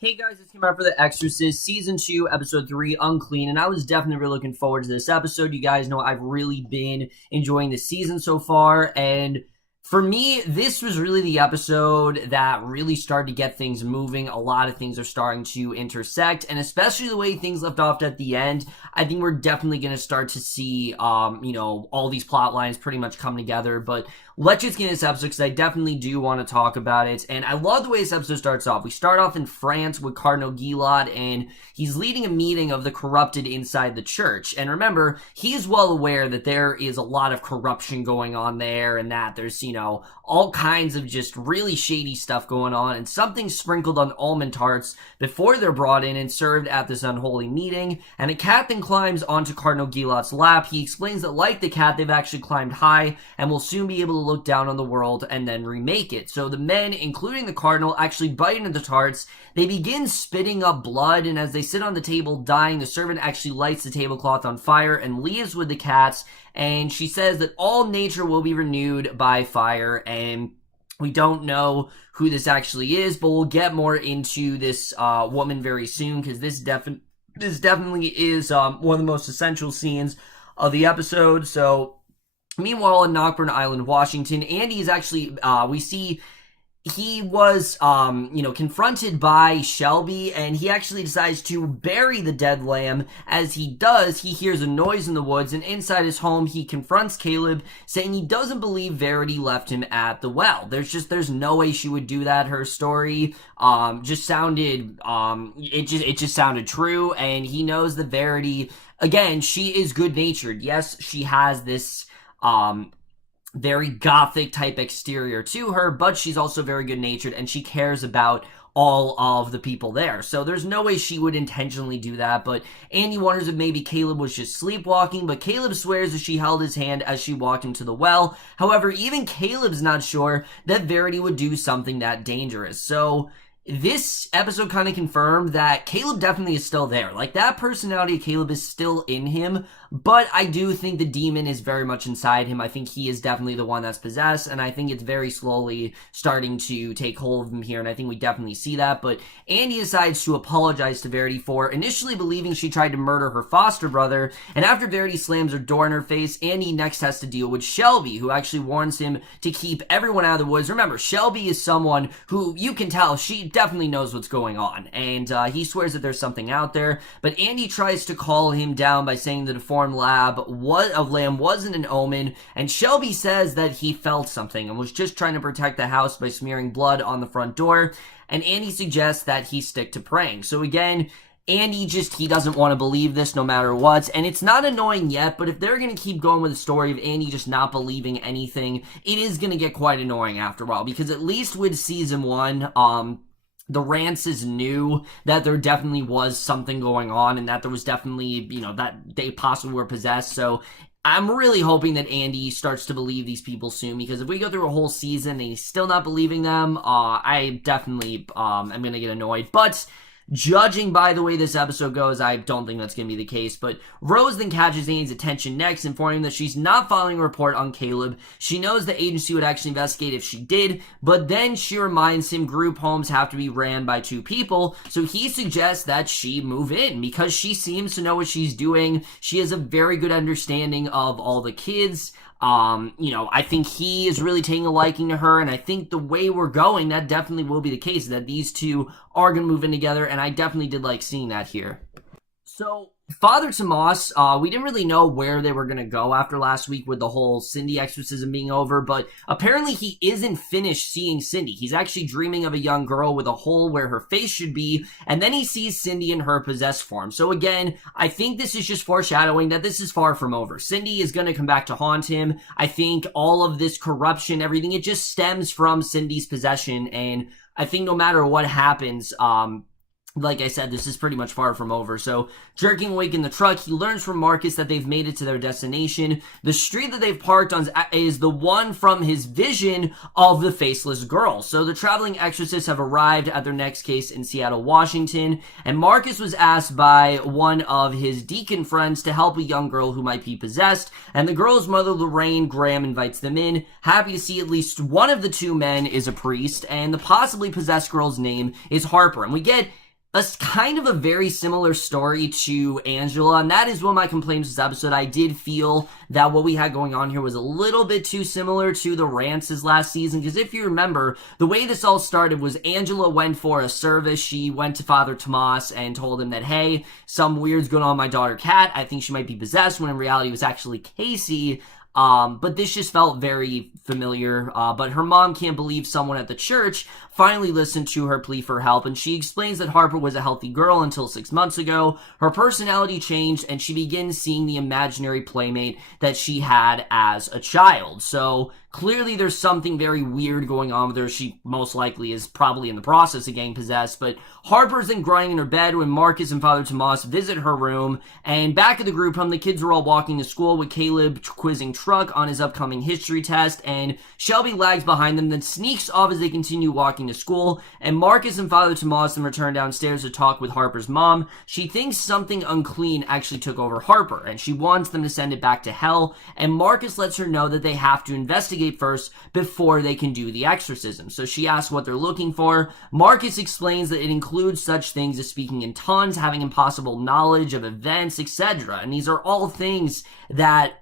Hey guys, it's came out for The Exorcist, Season 2, Episode 3, Unclean, and I was definitely really looking forward to this episode. You guys know I've really been enjoying the season so far, and for me, this was really the episode that really started to get things moving. A lot of things are starting to intersect, and especially the way things left off at the end, I think we're definitely going to start to see, all these plot lines pretty much come together, but let's just get into this episode because I definitely do want to talk about it. And I love the way this episode starts off. We start off in France with Cardinal Egyiawan, and he's leading a meeting of the corrupted inside the church. And remember, he's well aware that there is a lot of corruption going on there, and that there's, all kinds of just really shady stuff going on, and something sprinkled on almond tarts before they're brought in and served at this unholy meeting. And a cat then climbs onto Cardinal Egyiawan's lap. He explains that, like the cat, they've actually climbed high and will soon be able to look down on the world and then remake it. So the men, including the cardinal, actually bite into the tarts. They begin spitting up blood, and as they sit on the table dying, the servant actually lights the tablecloth on fire and leaves with the cats, and she says that all nature will be renewed by fire. And we don't know who this actually is, but we'll get more into this woman very soon, because this definitely is one of the most essential scenes of the episode. So meanwhile, in Knockburn Island, Washington, Andy is actually, we see he was, confronted by Shelby, and he actually decides to bury the dead lamb. As he does, he hears a noise in the woods, and inside his home, he confronts Caleb, saying he doesn't believe Verity left him at the well. There's no way she would do that. Her story, just sounded, it just sounded true, and he knows that Verity, again, she is good-natured. Yes, she has this, very gothic type exterior to her, but she's also very good natured, and she cares about all of the people there. So there's no way she would intentionally do that. But Andy wonders if maybe Caleb was just sleepwalking, but Caleb swears that she held his hand as she walked him to the well. However, even Caleb's not sure that Verity would do something that dangerous. So this episode kind of confirmed that Caleb definitely is still there. Like, that personality of Caleb is still in him, but I do think the demon is very much inside him. I think he is definitely the one that's possessed, and I think it's very slowly starting to take hold of him here, and I think we definitely see that. But Andy decides to apologize to Verity for initially believing she tried to murder her foster brother, and after Verity slams her door in her face, Andy next has to deal with Shelby, who actually warns him to keep everyone out of the woods. Remember, Shelby is someone who you can tell she definitely knows what's going on, and he swears that there's something out there, but Andy tries to call him down by saying the deformed lamb wasn't an omen, and Shelby says that he felt something and was just trying to protect the house by smearing blood on the front door, and Andy suggests that he stick to praying. So again, Andy he doesn't want to believe this no matter what, and it's not annoying yet, but if they're going to keep going with the story of Andy just not believing anything, it is going to get quite annoying after a while, because at least with season 1, the Rances knew that there definitely was something going on, and that there was definitely, that they possibly were possessed. So I'm really hoping that Andy starts to believe these people soon, because if we go through a whole season and he's still not believing them, I definitely am going to get annoyed. But judging by the way this episode goes, I don't think that's going to be the case. But Rose then catches Andy's attention next, informing him that she's not following a report on Caleb. She knows the agency would actually investigate if she did, but then she reminds him group homes have to be ran by 2 people, so he suggests that she move in, because she seems to know what she's doing. She has a very good understanding of all the kids. I think he is really taking a liking to her, and I think the way we're going, that definitely will be the case, that these two are going to move in together, and I definitely did like seeing that here. So, Father Tomas, we didn't really know where they were going to go after last week with the whole Cindy exorcism being over, but apparently he isn't finished seeing Cindy. He's actually dreaming of a young girl with a hole where her face should be, and then he sees Cindy in her possessed form. So again, I think this is just foreshadowing that this is far from over. Cindy is going to come back to haunt him. I think all of this corruption, everything, it just stems from Cindy's possession, and I think no matter what happens, like I said, this is pretty much far from over. So, jerking awake in the truck, he learns from Marcus that they've made it to their destination. The street that they've parked on is the one from his vision of the faceless girl. So, the traveling exorcists have arrived at their next case in Seattle, Washington, and Marcus was asked by one of his deacon friends to help a young girl who might be possessed, and the girl's mother, Lorraine Graham, invites them in, happy to see at least one of the 2 men is a priest, and the possibly possessed girl's name is Harper. And we get kind of a very similar story to Angela, and that is one of my complaints this episode. I did feel that what we had going on here was a little bit too similar to the Rances last season, because if you remember, the way this all started was Angela went for a service. She went to Father Tomas and told him that, hey, some weird's going on with my daughter Kat. I think she might be possessed, when in reality it was actually Casey. But this just felt very familiar, but her mom can't believe someone at the church finally listened to her plea for help, and she explains that Harper was a healthy girl until 6 months ago. Her personality changed, and she begins seeing the imaginary playmate that she had as a child. So clearly there's something very weird going on with her. She most likely is probably in the process of getting possessed, but Harper's then grinding in her bed when Marcus and Father Tomas visit her room, and back at the group home, the kids are all walking to school with Caleb quizzing Truck on his upcoming history test, and Shelby lags behind them, then sneaks off as they continue walking to school, and Marcus and Father Tomas then return downstairs to talk with Harper's mom. She thinks something unclean actually took over Harper, and she wants them to send it back to hell, and Marcus lets her know that they have to investigate first before they can do the exorcism. So she asks what they're looking for. Marcus explains that it includes such things as speaking in tongues, having impossible knowledge of events, etc. And these are all things that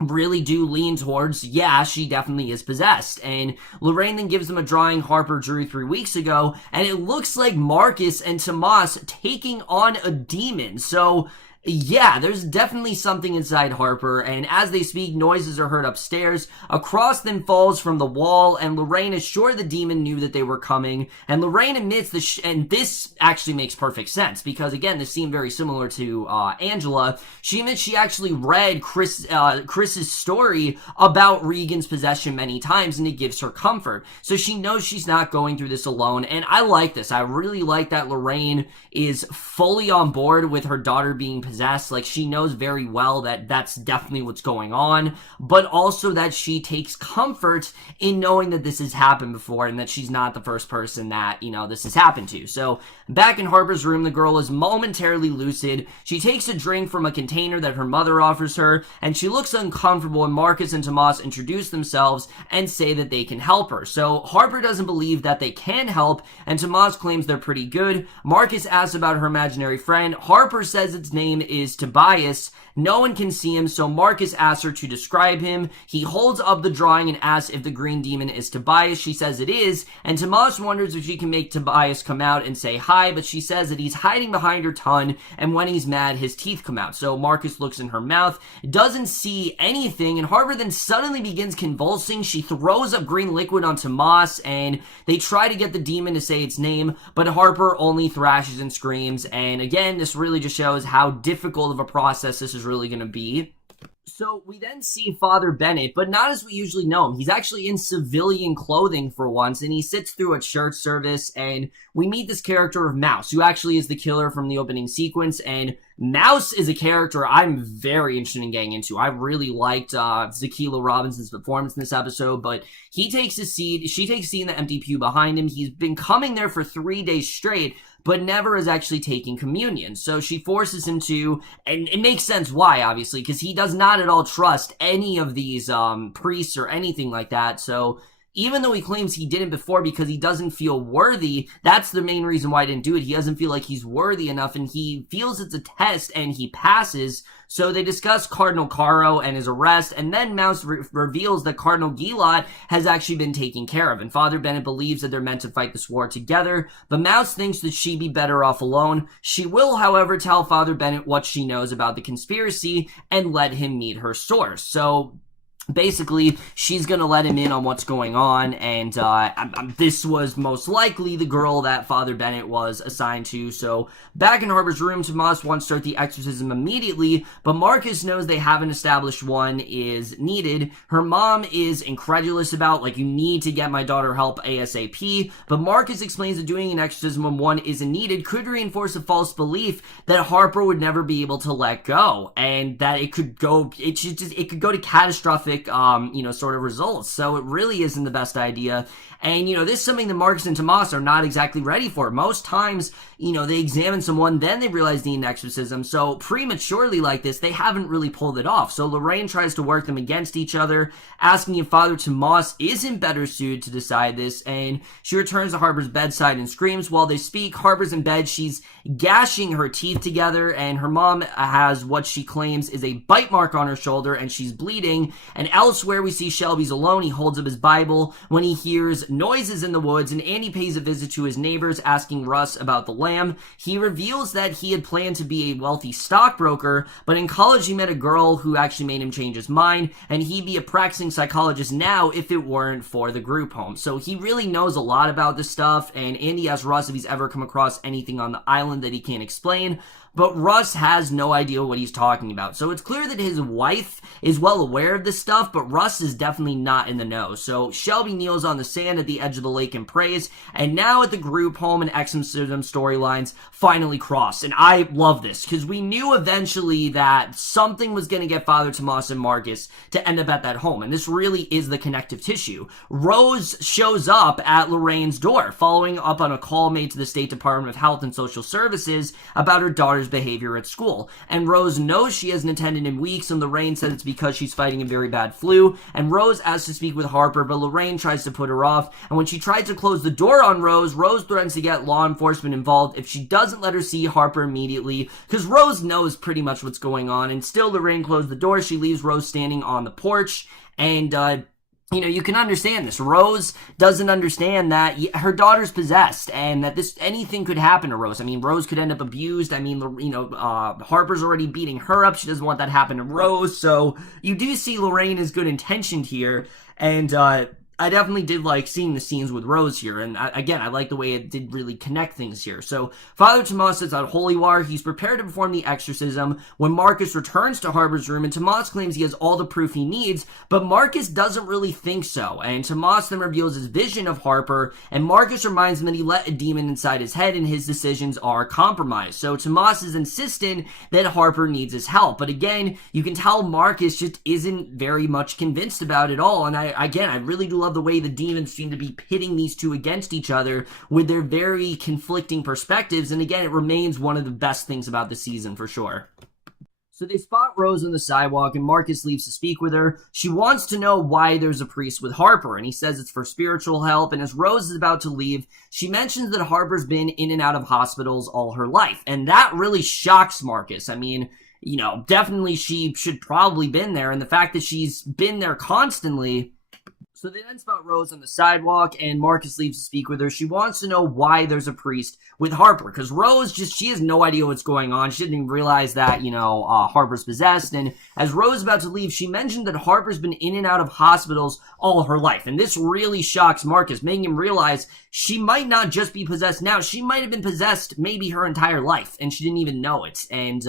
really do lean towards, yeah, she definitely is possessed. And Lorraine then gives them a drawing Harper drew 3 weeks ago, and it looks like Marcus and Tomas taking on a demon. So yeah, there's definitely something inside Harper, and as they speak, noises are heard upstairs. A cross then falls from the wall, and Lorraine is sure the demon knew that they were coming, and Lorraine admits and this actually makes perfect sense, because again, this seemed very similar to Angela. She admits she actually read Chris's story about Regan's possession many times, and it gives her comfort. So she knows she's not going through this alone, and I like this. I really like that Lorraine is fully on board with her daughter being possessed. Like, she knows very well that that's definitely what's going on, but also that she takes comfort in knowing that this has happened before and that she's not the first person that, you know, this has happened to. So back in Harper's room, the girl is momentarily lucid. She takes a drink from a container that her mother offers her, and she looks uncomfortable when Marcus and Tomas introduce themselves and say that they can help her. So Harper doesn't believe that they can help, and Tomas claims they're pretty good. Marcus asks about her imaginary friend. Harper says its name is Tobias. No one can see him, so Marcus asks her to describe him. He holds up the drawing and asks if the green demon is Tobias. She says it is, and Tomas wonders if she can make Tobias come out and say hi, but she says that he's hiding behind her tongue, and when he's mad, his teeth come out. So Marcus looks in her mouth, doesn't see anything, and Harper then suddenly begins convulsing. She throws up green liquid on Tomas, and they try to get the demon to say its name, but Harper only thrashes and screams, and again, this really just shows how difficult of a process this is really going to be. So we then see Father Bennett, but not as we usually know him. He's actually in civilian clothing for once, and he sits through a church service, and we meet this character of Mouse, who actually is the killer from the opening sequence, and Mouse is a character I'm very interested in getting into. I really liked Zuleikha Robinson's performance in this episode, but he takes a seat, she takes a seat in the empty pew behind him. He's been coming there for 3 days straight, but never is actually taking communion. So she forces him to, and it makes sense why, obviously, because he does not at all trust any of these priests or anything like that. So even though he claims he didn't before because he doesn't feel worthy, that's the main reason why he didn't do it. He doesn't feel like he's worthy enough, and he feels it's a test, and he passes. So they discuss Cardinal Caro and his arrest, and then Mouse reveals that Cardinal Gilot has actually been taken care of, and Father Bennett believes that they're meant to fight this war together, but Mouse thinks that she'd be better off alone. She will, however, tell Father Bennett what she knows about the conspiracy and let him meet her source. So basically, she's gonna let him in on what's going on, and this was most likely the girl that Father Bennett was assigned to. So back in Harper's room, Tomas wants to start the exorcism immediately, but Marcus knows they haven't established one is needed. Her mom is incredulous about, like, you need to get my daughter help ASAP, but Marcus explains that doing an exorcism when one isn't needed could reinforce a false belief that Harper would never be able to let go, and that it could go to catastrophic catastrophic, sort of results. So it really isn't the best idea. And, this is something that Marcus and Tomas are not exactly ready for. Most times, they examine someone, then they realize they need an exorcism. So prematurely like this, they haven't really pulled it off. So Lorraine tries to work them against each other, asking if Father Tomas isn't better suited to decide this. And she returns to Harper's bedside and screams. While they speak, Harper's in bed. She's gashing her teeth together, and her mom has what she claims is a bite mark on her shoulder, and she's bleeding. And elsewhere, we see Shelby's alone. He holds up his Bible when he hears noises in the woods, and Andy pays a visit to his neighbors, asking Russ about the lamb. He reveals that he had planned to be a wealthy stockbroker, but in college he met a girl who actually made him change his mind, and he'd be a practicing psychologist now if it weren't for the group home. So he really knows a lot about this stuff, and Andy asks Russ if he's ever come across anything on the island that he can't explain. But Russ has no idea what he's talking about. So it's clear that his wife is well aware of this stuff, but Russ is definitely not in the know. So Shelby kneels on the sand at the edge of the lake and prays. And now at the group home and exorcism storylines finally cross. And I love this, because we knew eventually that something was going to get Father Tomas and Marcus to end up at that home. And this really is the connective tissue. Rose shows up at Lorraine's door, following up on a call made to the State Department of Health and Social Services about her daughter's behavior at school. And Rose knows she hasn't attended in weeks, and Lorraine says it's because she's fighting a very bad flu. And Rose asks to speak with Harper, but Lorraine tries to put her off. And when she tries to close the door on Rose, Rose threatens to get law enforcement involved if she doesn't let her see Harper immediately, because Rose knows pretty much what's going on. And still, Lorraine closed the door. She leaves Rose standing on the porch, and you can understand this. Rose doesn't understand that her daughter's possessed, and that anything could happen to Rose. I mean, Rose could end up abused. I mean, Harper's already beating her up. She doesn't want that to happen to Rose. So you do see Lorraine is good intentioned here, and I definitely did like seeing the scenes with Rose here, and I like the way it did really connect things here. So Father Tomas is at Holy War. He's prepared to perform the exorcism when Marcus returns to Harper's room, and Tomas claims he has all the proof he needs, but Marcus doesn't really think so. And Tomas then reveals his vision of Harper, and Marcus reminds him that he let a demon inside his head and his decisions are compromised. So Tomas is insistent that Harper needs his help, but again, you can tell Marcus just isn't very much convinced about it all. And I really do love the way the demons seem to be pitting these two against each other with their very conflicting perspectives. And again, it remains one of the best things about the season for sure. So they spot Rose on the sidewalk, and Marcus leaves to speak with her. She wants to know why there's a priest with Harper, and he says it's for spiritual help. And as Rose is about to leave, she mentions that Harper's been in and out of hospitals all her life. And that really shocks Marcus. I mean, definitely she should probably been there. And the fact that she's been there constantly. So they then spot Rose on the sidewalk, and Marcus leaves to speak with her. She wants to know why there's a priest with Harper, because Rose she has no idea what's going on. She didn't even realize that, Harper's possessed. And as Rose is about to leave, she mentioned that Harper's been in and out of hospitals all her life. And this really shocks Marcus, making him realize she might not just be possessed now. She might have been possessed maybe her entire life, and she didn't even know it. And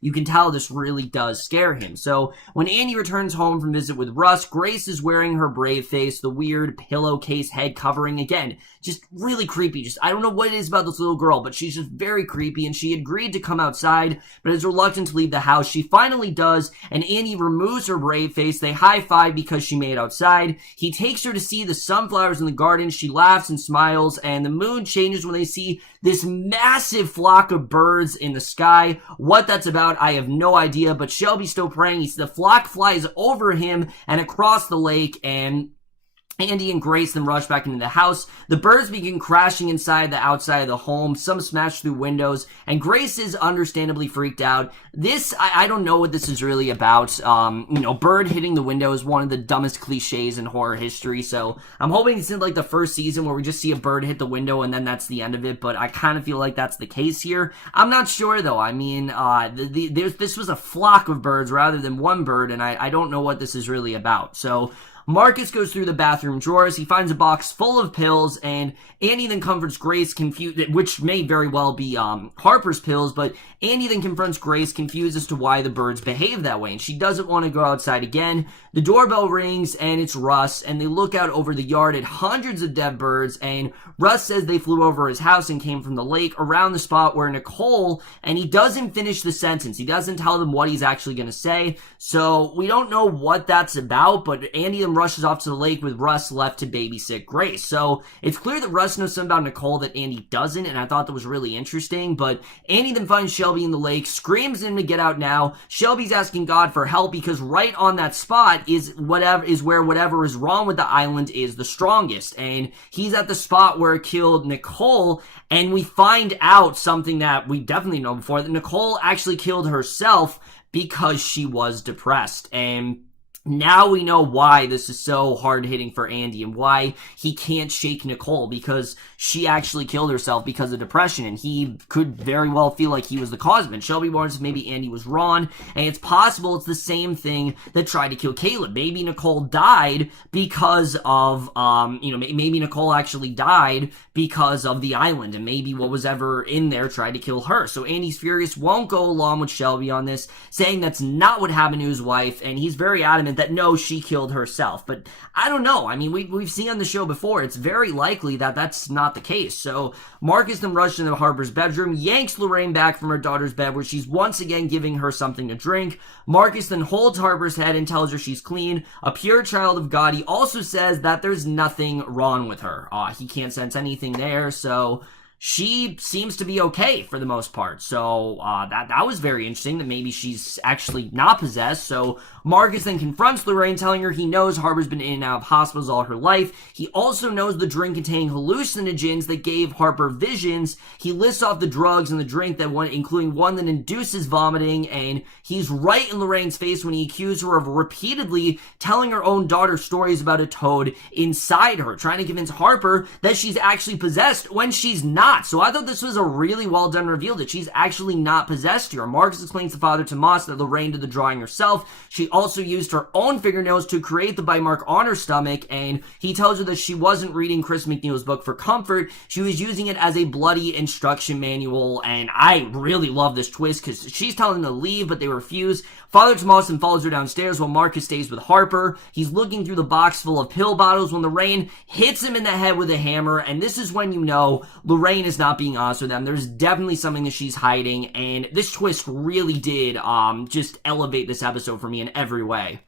you can tell this really does scare him. So when Andy returns home from visit with Russ, Grace is wearing her brave face, the weird pillowcase head covering. Again, just really creepy. I don't know what it is about this little girl, but she's just very creepy, and she agreed to come outside, but is reluctant to leave the house. She finally does, and Andy removes her brave face. They high-five because she made it outside. He takes her to see the sunflowers in the garden. She laughs and smiles, and the mood changes when they see this massive flock of birds in the sky. What that's about, I have no idea, but Shelby's still praying. The flock flies over him and across the lake, and Andy and Grace then rush back into the house. The birds begin crashing inside the outside of the home. Some smash through windows, and Grace is understandably freaked out. This, I don't know what this is really about. Bird hitting the window is one of the dumbest cliches in horror history, so I'm hoping it's in like the first season where we just see a bird hit the window and then that's the end of it, but I kind of feel like that's the case here. I'm not sure though. I mean, this was a flock of birds rather than one bird, and I don't know what this is really about. So Marcus goes through the bathroom drawers. He finds a box full of pills, and Andy then comforts Grace, confused, which may very well be Harper's pills, but Andy then confronts Grace, confused as to why the birds behave that way, and she doesn't want to go outside again. The doorbell rings, and it's Russ, and they look out over the yard at hundreds of dead birds, and Russ says they flew over his house and came from the lake around the spot where Nicole, and he doesn't finish the sentence. He doesn't tell them what he's actually going to say, so we don't know what that's about, but Andy then rushes off to the lake with Russ left to babysit Grace. So it's clear that Russ knows something about Nicole that Andy doesn't, and I thought that was really interesting, but Andy then finds Shelby in the lake, screams him to get out now. Shelby's asking God for help because right on that spot is where whatever is wrong with the island is the strongest, and he's at the spot where it killed Nicole, and we find out something that we definitely know before, that Nicole actually killed herself because she was depressed. And now we know why this is so hard-hitting for Andy and why he can't shake Nicole, because she actually killed herself because of depression, and he could very well feel like he was the cause of it. Shelby warns maybe Andy was wrong, and it's possible it's the same thing that tried to kill Caleb. Maybe Nicole died because of, maybe Nicole actually died because of the island, and maybe what was ever in there tried to kill her. So Andy's furious, won't go along with Shelby on this, saying that's not what happened to his wife, and he's very adamant that no, she killed herself. But I don't know. I mean, we've seen on the show before, it's very likely that that's not the case. So Marcus then rushes into Harper's bedroom, yanks Lorraine back from her daughter's bed where she's once again giving her something to drink. Marcus then holds Harper's head and tells her she's clean, a pure child of God. He also says that there's nothing wrong with her. He can't sense anything there, so she seems to be okay for the most part. So that was very interesting, that maybe she's actually not possessed. So Marcus then confronts Lorraine, telling her he knows Harper's been in and out of hospitals all her life. He also knows the drink containing hallucinogens that gave Harper visions. He lists off the drugs in the drink, including one that induces vomiting, and he's right in Lorraine's face when he accuses her of repeatedly telling her own daughter stories about a toad inside her, trying to convince Harper that she's actually possessed when she's not. So I thought this was a really well done reveal that she's actually not possessed here. Marcus explains to Father Tomas that Lorraine did the drawing herself. She also used her own fingernails to create the bite mark on her stomach, and he tells her that she wasn't reading Chris McNeil's book for comfort. She was using it as a bloody instruction manual, and I really love this twist because she's telling them to leave, but they refuse. Father Tomas then follows her downstairs while Marcus stays with Harper. He's looking through the box full of pill bottles when Lorraine hits him in the head with a hammer, and this is when you know Lorraine is not being honest with them. There's definitely something that she's hiding, and this twist really did just elevate this episode for me in every way.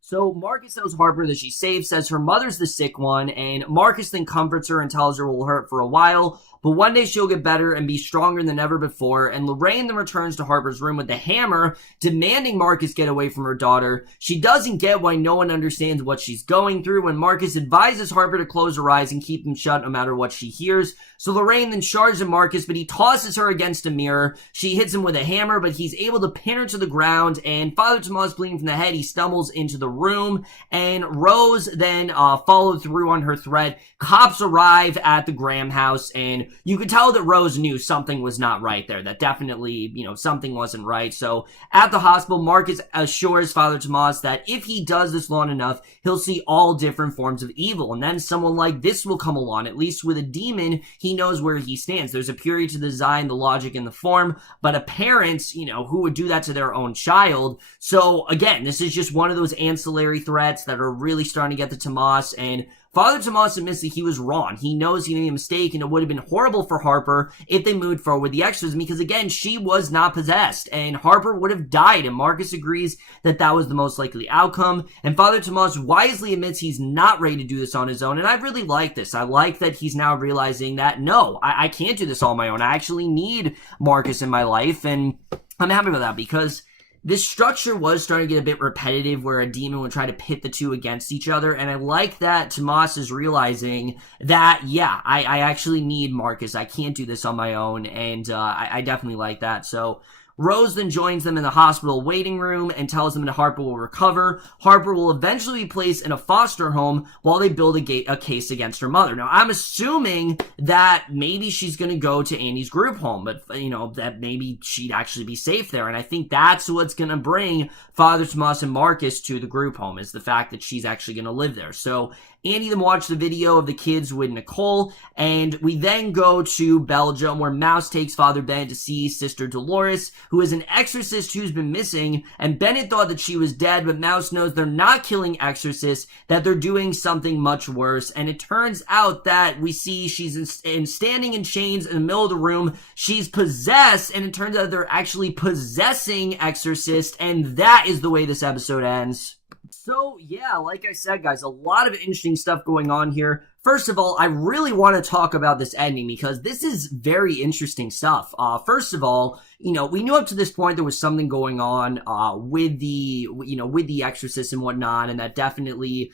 So Marcus tells Harper that she's safe, says her mother's the sick one, and Marcus then comforts her and tells her it will hurt for a while, but one day she'll get better and be stronger than ever before. And Lorraine then returns to Harper's room with the hammer, demanding Marcus get away from her daughter. She doesn't get why no one understands what she's going through when Marcus advises Harper to close her eyes and keep them shut no matter what she hears. So Lorraine then charges at Marcus, but he tosses her against a mirror. She hits him with a hammer, but he's able to pin her to the ground, and Father Tomas bleeding from the head, he stumbles into the room, and Rose then followed through on her threat. Cops arrive at the Graham house, and you could tell that Rose knew something was not right there, that definitely, something wasn't right. So at the hospital, Marcus assures Father Tomas that if he does this long enough, he'll see all different forms of evil, and then someone like this will come along. At least with a demon, he knows where he stands. There's a purity to the design, the logic, and the form, but a parent, who would do that to their own child? So again, this is just one of those ancillary threats that are really starting to get to Tomas, and Father Tomas admits that he was wrong. He knows he made a mistake, and it would have been horrible for Harper if they moved forward with the exorcism, because again, she was not possessed, and Harper would have died, and Marcus agrees that that was the most likely outcome, and Father Tomas wisely admits he's not ready to do this on his own, and I really like this. I like that he's now realizing that, no, I can't do this on my own. I actually need Marcus in my life, and I'm happy with that, because this structure was starting to get a bit repetitive where a demon would try to pit the two against each other, and I like that Tomas is realizing that, yeah, I actually need Marcus. I can't do this on my own, and I definitely like that. So Rose then joins them in the hospital waiting room and tells them that Harper will recover. Harper will eventually be placed in a foster home while they build a case against her mother. Now, I'm assuming that maybe she's going to go to Andy's group home, but, that maybe she'd actually be safe there. And I think that's what's going to bring Father Tomas and Marcus to the group home, is the fact that she's actually going to live there. So Andy then watched the video of the kids with Nicole, and we then go to Belgium, where Mouse takes Father Bennett to see Sister Dolores, who is an exorcist who's been missing, and Bennett thought that she was dead, but Mouse knows they're not killing exorcists, that they're doing something much worse, and it turns out that we see she's standing in chains in the middle of the room, she's possessed, and it turns out they're actually possessing exorcists, and that is the way this episode ends. So, yeah, like I said, guys, a lot of interesting stuff going on here. First of all, I really want to talk about this ending because this is very interesting stuff. First of all, we knew up to this point there was something going on with the Exorcist and whatnot, and that definitely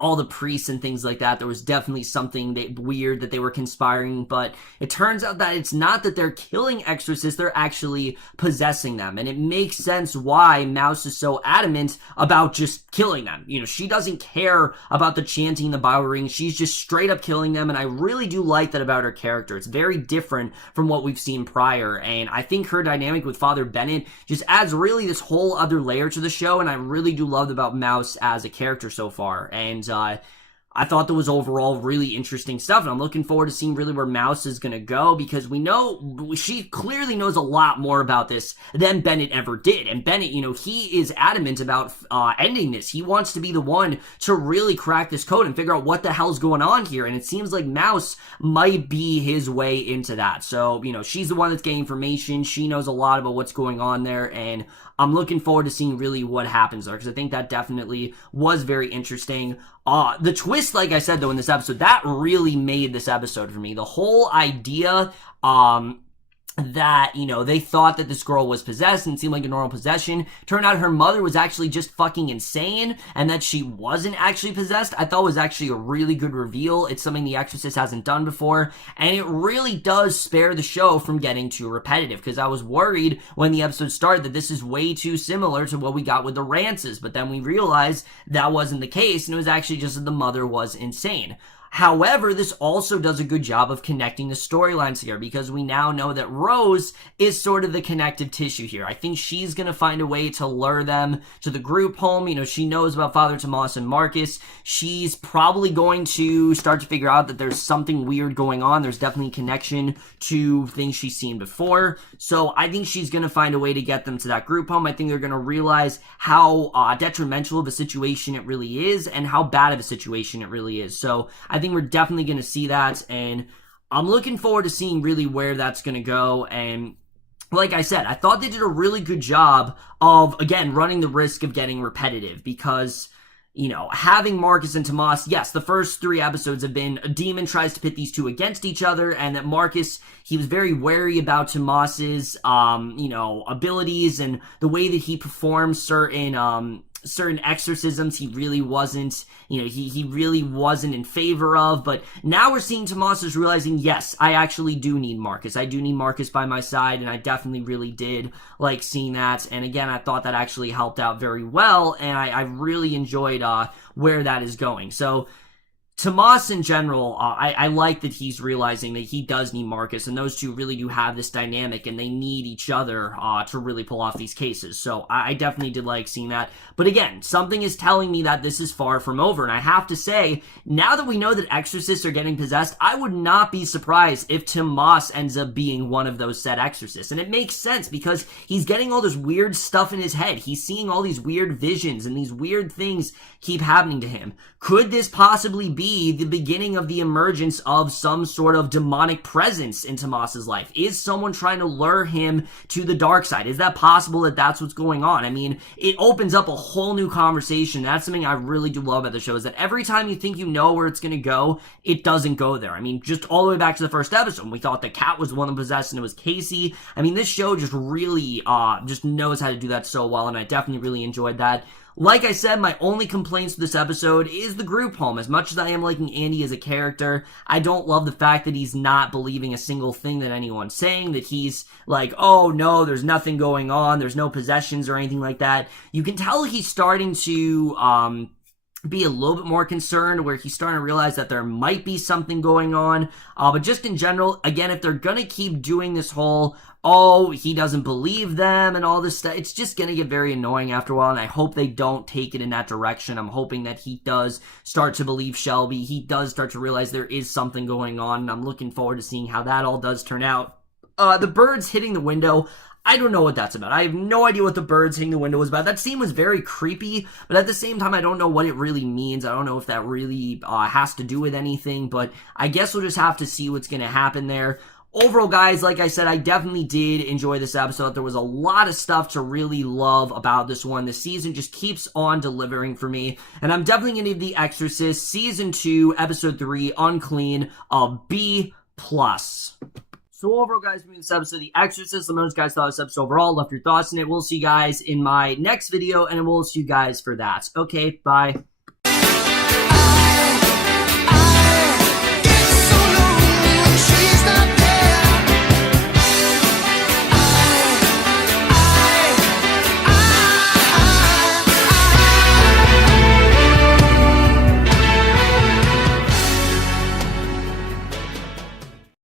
all the priests and things like that, there was definitely something weird that they were conspiring, but it turns out that it's not that they're killing exorcists, they're actually possessing them, and it makes sense why Mouse is so adamant about just killing them. She doesn't care about the chanting, the Bible reading, she's just straight up killing them, and I really do like that about her character. It's very different from what we've seen prior, and I think her dynamic with Father Bennett just adds really this whole other layer to the show, and I really do love about Mouse as a character so far, and I thought that was overall really interesting stuff, and I'm looking forward to seeing really where Mouse is going to go, because we know she clearly knows a lot more about this than Bennett ever did, and Bennett, he is adamant about ending this. He wants to be the one to really crack this code and figure out what the hell's going on here, and it seems like Mouse might be his way into that. So, she's the one that's getting information, she knows a lot about what's going on there, and I'm looking forward to seeing really what happens there, because I think that definitely was very interesting. The twist, like I said, though, in this episode, that really made this episode for me. The whole idea, that, they thought that this girl was possessed and it seemed like a normal possession. Turned out her mother was actually just fucking insane and that she wasn't actually possessed. I thought was actually a really good reveal. It's something The Exorcist hasn't done before, and it really does spare the show from getting too repetitive, because I was worried when the episode started that this is way too similar to what we got with the Rances, but then we realized that wasn't the case, and it was actually just that the mother was insane. However, this also does a good job of connecting the storylines here, because we now know that Rose is sort of the connective tissue here. I think she's going to find a way to lure them to the group home. She knows about Father Tomas and Marcus. She's probably going to start to figure out that there's something weird going on. There's definitely a connection to things she's seen before. So I think she's going to find a way to get them to that group home. I think they're going to realize how detrimental of a situation it really is and how bad of a situation it really is. So I think we're definitely going to see that, and I'm looking forward to seeing really where that's going to go. And like I said, I thought they did a really good job of, again, running the risk of getting repetitive, because having Marcus and Tomas, yes, the first 3 episodes have been a demon tries to pit these two against each other, and that Marcus, he was very wary about Tomas's, abilities and the way that he performs certain exorcisms. He really wasn't, he really wasn't in favor of, but now we're seeing Tomas is realizing, yes, I actually do need Marcus. I do need Marcus by my side, and I definitely really did like seeing that, and again, I thought that actually helped out very well, and I really enjoyed where that is going. So Tomas in general, I like that he's realizing that he does need Marcus, and those two really do have this dynamic, and they need each other to really pull off these cases. So I definitely did like seeing that. But again, something is telling me that this is far from over, and I have to say, now that we know that exorcists are getting possessed, I would not be surprised if Tomas ends up being one of those said exorcists. And it makes sense, because he's getting all this weird stuff in his head. He's seeing all these weird visions, and these weird things keep happening to him. Could this possibly be the beginning of the emergence of some sort of demonic presence in Tomas's life? Is someone trying to lure him to the dark side? Is that possible that that's what's going on? I mean, it opens up a whole new conversation. That's something I really do love about the show, is that every time you think you know where it's going to go, it doesn't go there. I mean, just all the way back to the first episode, we thought the cat was the one that possessed and it was Casey. I mean, this show just really just knows how to do that so well, and I definitely really enjoyed that. Like I said, my only complaints with this episode is the group home. As much as I am liking Andy as a character, I don't love the fact that he's not believing a single thing that anyone's saying, that he's like, oh no, there's nothing going on, there's no possessions or anything like that. You can tell he's starting to, be a little bit more concerned, where he's starting to realize that there might be something going on. But just in general, again, if they're gonna keep doing this whole, oh, he doesn't believe them and all this stuff, it's just gonna get very annoying after a while, and I hope they don't take it in that direction. I'm hoping that he does start to believe Shelby. He does start to realize there is something going on, and I'm looking forward to seeing how that all does turn out. The birds hitting the window, I don't know what that's about. I have no idea what the birds hitting the window was about. That scene was very creepy, but at the same time, I don't know what it really means. I don't know if that really has to do with anything, but I guess we'll just have to see what's going to happen there. Overall, guys, like I said, I definitely did enjoy this episode. There was a lot of stuff to really love about this one. The season just keeps on delivering for me, and I'm definitely going to give The Exorcist Season 2, Episode 3, Unclean, a B+. So overall, guys, for this episode of The Exorcist, let me know what you guys thought of this episode overall. Left your thoughts in it. We'll see you guys in my next video, and we'll see you guys for that. Okay, bye.